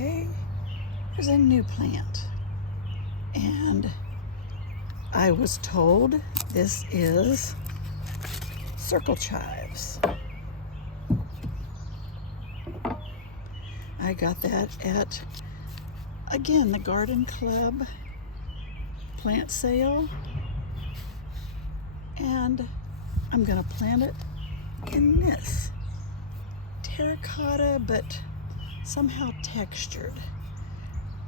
Okay, there's a new plant, and I was told this is Circle Chives. I got that at, again, the Garden Club plant sale, and I'm gonna plant it in this terracotta, but somehow textured.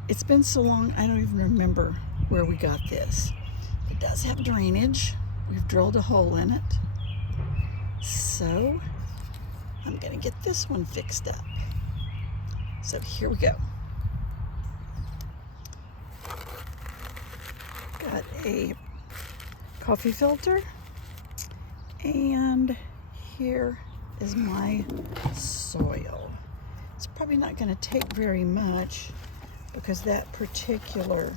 It's been so long, I don't even remember where we got this. It does have drainage. We've drilled a hole in it. So I'm gonna get this one fixed up. So here we go. Got a coffee filter, and here is my soil. It's probably not going to take very much because that particular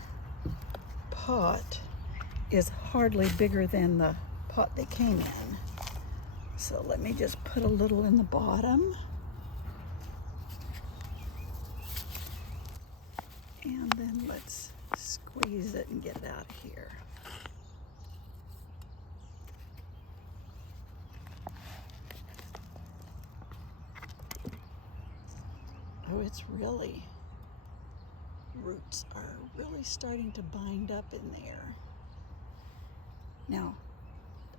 pot is hardly bigger than the pot they came in. So let me just put a little in the bottom. And then let's squeeze it and get it out of here. Oh, it's really, roots are really starting to bind up in there. Now,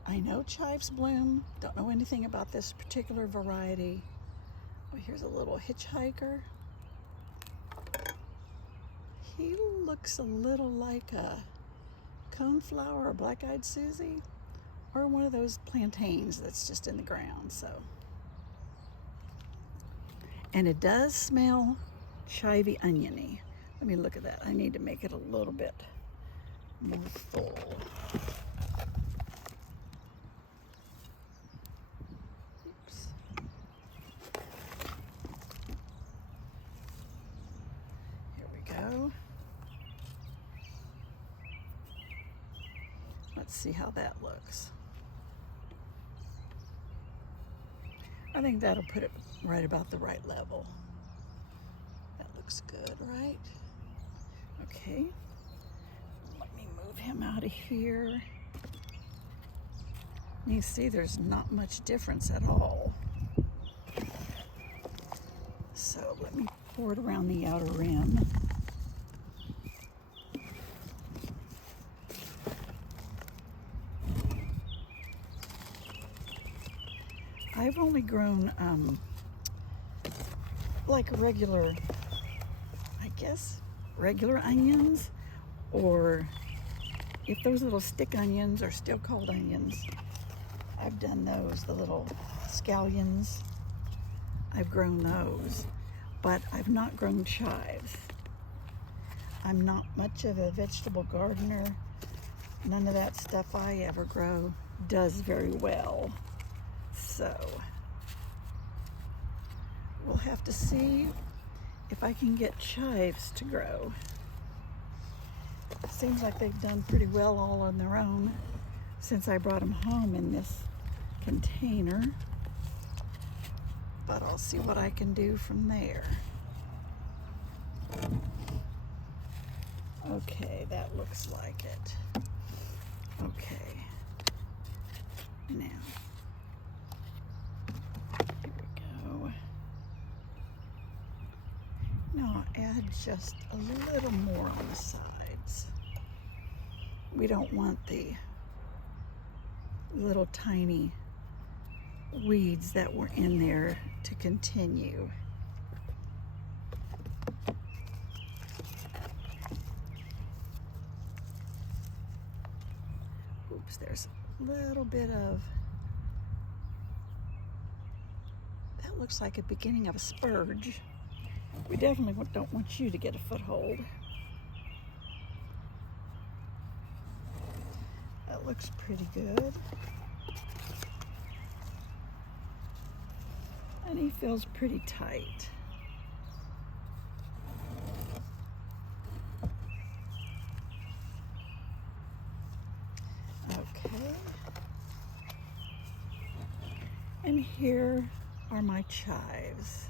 I know chives bloom, don't know anything about this particular variety. Oh, here's a little hitchhiker. He looks a little like a coneflower or black-eyed Susie, or one of those plantains that's just in the ground. So, and it does smell chivy oniony. Let me look at that. I need to make it a little bit more full. Oops. Here we go. Let's see how that looks. I think that'll put it right about the right level. That looks good, right? Okay. Let me move him out of here. You see, there's not much difference at all. So let me pour it around the outer rim. I've only grown like regular, I guess, regular onions, or if those little stick onions are still called onions, I've done those, the little scallions. I've grown those, but I've not grown chives. I'm not much of a vegetable gardener. None of that stuff I ever grow does very well. So we'll have to see if I can get chives to grow. It seems like they've done pretty well all on their own since I brought them home in this container. But I'll see what I can do from there. Okay, that looks like it. Okay. Now, here we go. Now I'll add just a little more on the sides. We don't want the little tiny weeds that were in there to continue. Oops, there's a little bit of, that looks like a beginning of a spurge. We definitely don't want you to get a foothold. That looks pretty good. And he feels pretty tight. Okay. And here are my chives.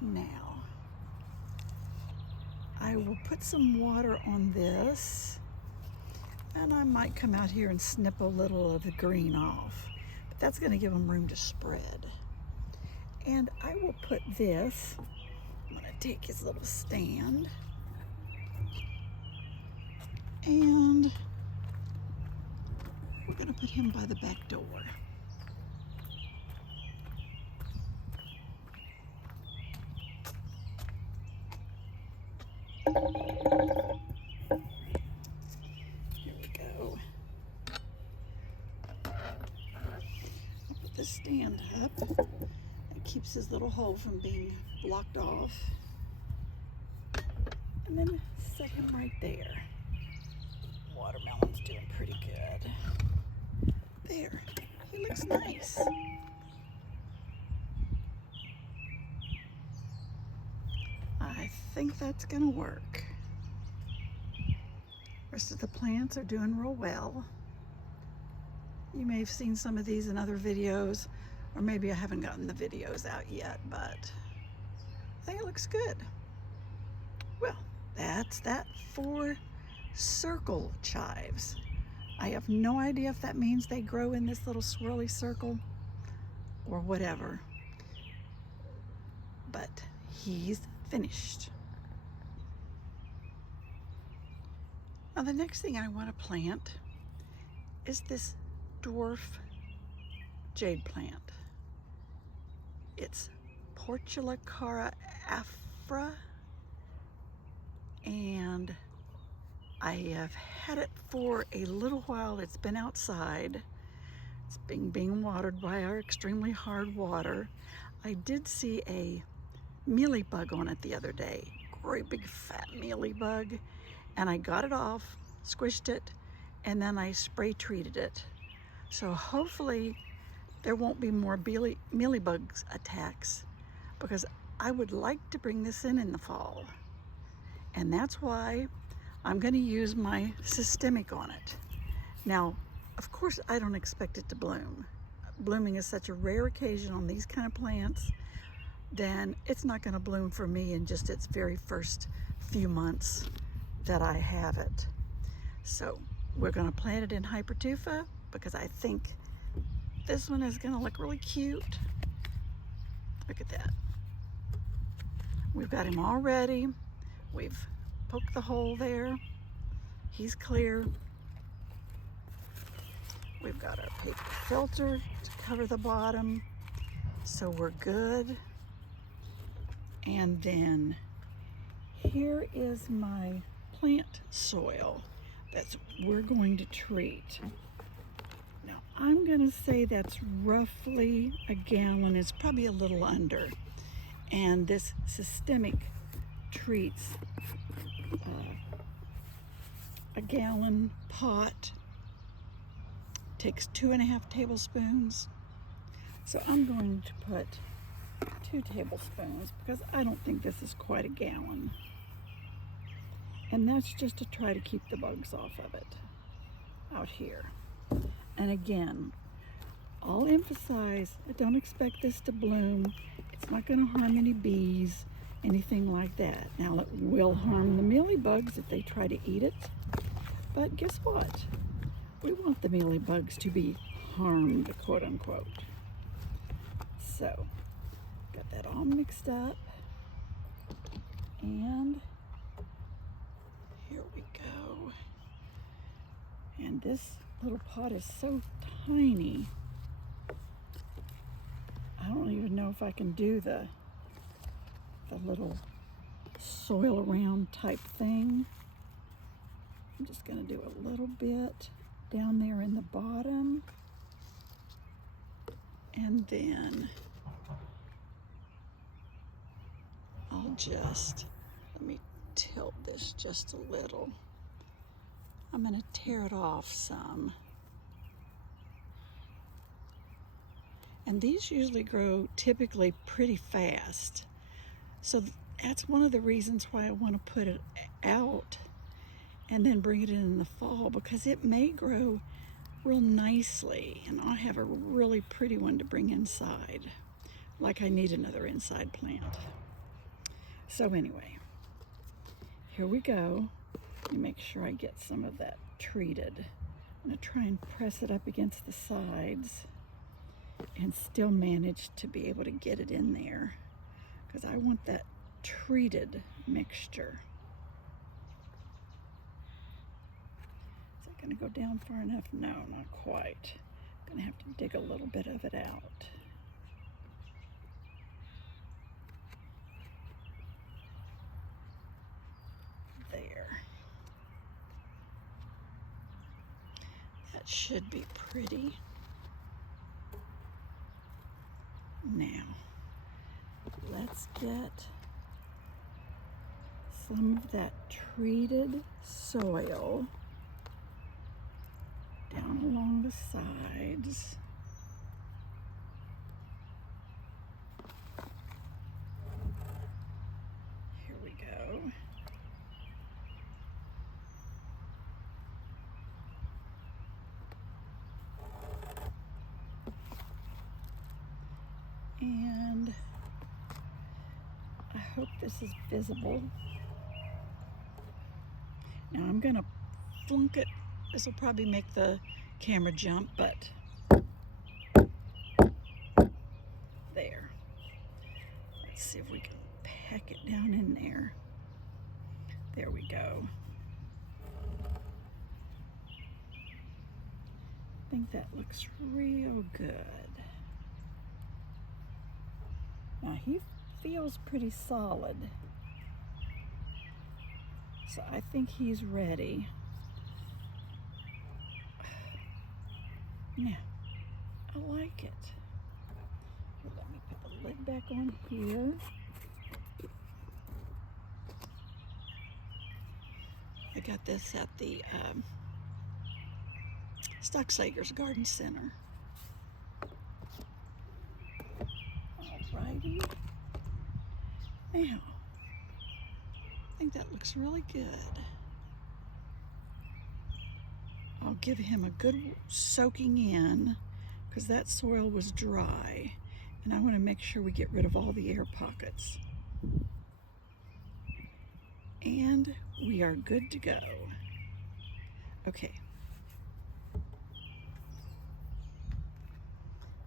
Now, I will put some water on this, and I might come out here and snip a little of the green off, but that's going to give them room to spread. And I will put this, I'm going to take his little stand, and we're going to put him by the back door. Here we go. I'll put the stand up. It keeps his little hole from being blocked off. And then set him right there. Watermelon's doing pretty good. There, he looks nice. I think that's gonna work. Rest of the plants are doing real well. You may have seen some of these in other videos, or maybe I haven't gotten the videos out yet, but I think it looks good. Well, that's that for Circle Chives. I have no idea if that means they grow in this little swirly circle or whatever, but he's finished. Now the next thing I want to plant is this Dwarf Jade plant. It's Portulacara afra, and I have had it for a little while. It's been outside. It's being watered by our extremely hard water. I did see a mealybug on it the other day. Great big fat mealybug. And I got it off, squished it, and then I spray treated it. So hopefully there won't be more mealybugs attacks, because I would like to bring this in the fall. And that's why I'm going to use my systemic on it. Now, of course, I don't expect it to bloom. Blooming is such a rare occasion on these kind of plants, then it's not going to bloom for me in just its very first few months that I have it. So we're going to plant it in hypertufa, because I think this one is going to look really cute. Look at that. We've got him all ready. We've poked the hole there. He's clear. We've got our paper filter to cover the bottom, so we're good. And then here is my plant soil that we're going to treat. Now I'm going to say that's roughly a gallon. It's probably a little under. And this systemic treats a gallon pot. Takes 2.5 tablespoons. So I'm going to put 2 tablespoons, because I don't think this is quite a gallon. And that's just to try to keep the bugs off of it out here. And again, I'll emphasize, I don't expect this to bloom. It's not going to harm any bees, anything like that. Now it will harm the mealybugs if they try to eat it. But guess what? We want the mealybugs to be harmed, quote unquote. So, got that all mixed up. And here we go. And this little pot is so tiny. I don't even know if I can do the little soil around type thing. I'm just going to do a little bit down there in the bottom. And then I'll just, let me tilt this just a little. I'm going to tear it off some. And these usually grow typically pretty fast. So that's one of the reasons why I want to put it out and then bring it in the fall, because it may grow real nicely and I'll have a really pretty one to bring inside. Like I need another inside plant. So anyway, here we go. Let me make sure I get some of that treated. I'm going to try and press it up against the sides and still manage to be able to get it in there, because I want that treated mixture. Is that going to go down far enough? No, not quite. I'm going to have to dig a little bit of it out. There. That should be pretty. Now, let's get some of that treated soil down along the sides. Here we go. And I hope this is visible. Now I'm gonna flunk it. This will probably make the camera jump, but there. Let's see if we can pack it down in there. There we go. I think that looks real good. Now he feels pretty solid, so I think he's ready. Now, I like it. Let me put the lid back on here. I got this at the Stockslager's Garden Center. Alrighty. Now, I think that looks really good. I'll give him a good soaking in, because that soil was dry, and I want to make sure we get rid of all the air pockets. And we are good to go. Okay.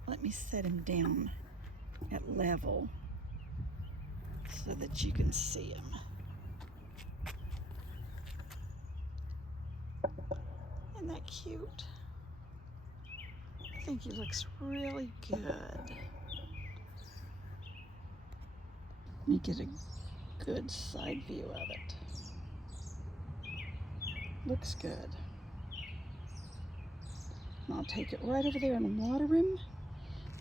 Let me set him down at level so that you can see him. Isn't that cute? I think he looks really good. Let me get a good side view of it. Looks good. And I'll take it right over there and water him.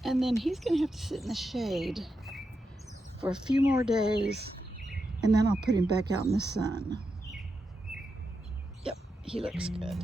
And then he's going to have to sit in the shade for a few more days, and then I'll put him back out in the sun. Yep, he looks good.